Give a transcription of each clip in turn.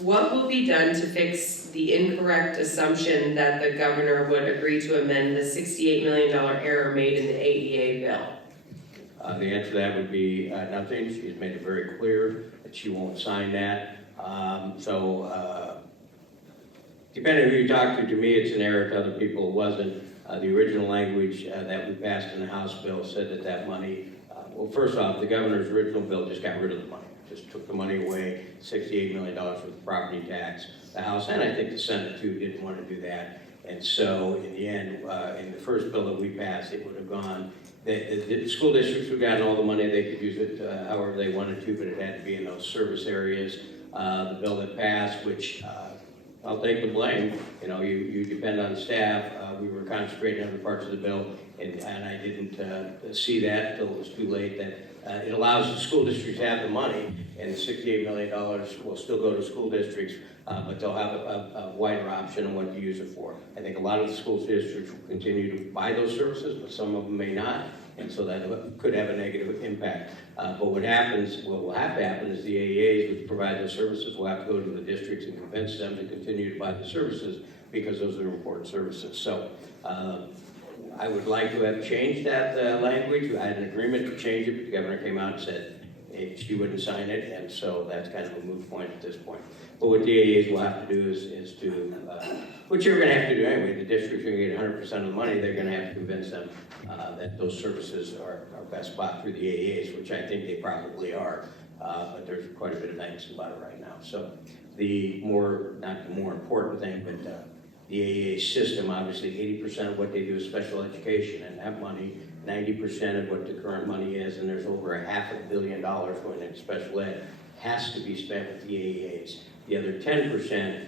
What will be done to fix the incorrect assumption that the governor would agree to amend the $68 million error made in the AEA bill? The answer to that would be nothing. She's made it very clear that she won't sign that. Depending on who you talk to me, it's an error. To other people, it wasn't. The original language that we passed in the House bill said that that money, well, first off, the governor's original bill just got rid of the money. Just took the money away, $68 million worth of property tax. The House, and I think the Senate too, didn't want to do that. And so in the end, in the first bill that we passed, it would have gone, the school districts would have gotten all the money, they could use it however they wanted to, but it had to be in those service areas. The bill that passed, which I'll take the blame, you know, you depend on staff. We were concentrating on other parts of the bill, and I didn't see that until it was too late, that it allows the school districts to have the money, and the $68 million will still go to school districts, but they'll have a wider option on what to use it for. I think a lot of the school districts will continue to buy those services, but some of them may not, and so that could have a negative impact. But what will have to happen is the AEAs, which provide those services, will have to go to the districts and convince them to continue to buy the services because those are important services. So I would like to have changed that language. I had an agreement to change it, but the governor came out and said she wouldn't sign it, and so that's kind of a moot point at this point. But what the AEAs will have to do is to, which you're going to have to do anyway, the districts are going to get 100% of the money, they're going to have to convince them that those services are best bought through the AEAs, which I think they probably are, but there's quite a bit of angst about it right now. So not the more important thing, but the AEA system, obviously 80% of what they do is special education, and that money, 90% of what the current money is, and there's over $500 million going into special ed, has to be spent with the AEAs. The other 10%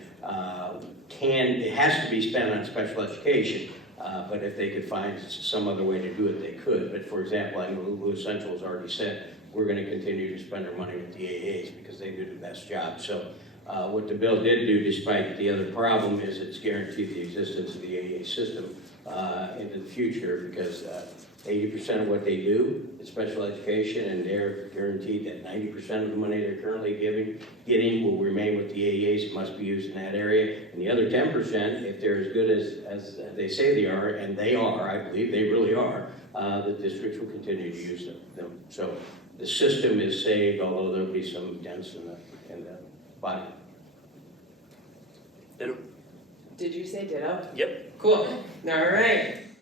it has to be spent on special education, but if they could find some other way to do it, they could. But for example, I know Lewis Central has already said, we're going to continue to spend our money with the AEAs because they do the best job. So what the bill did do, despite the other problem, is it's guaranteed the existence of the AEA system into the future, because 80% of what they do is special education, and they're guaranteed that 90% of the money they're currently getting will remain with the AEAs. It must be used in that area. And the other 10%, if they're as good as they say they are, and they are, I believe they really are, the districts will continue to use them. So the system is saved, although there'll be some dents in the body. Did you say ditto? Yep. Cool. All right.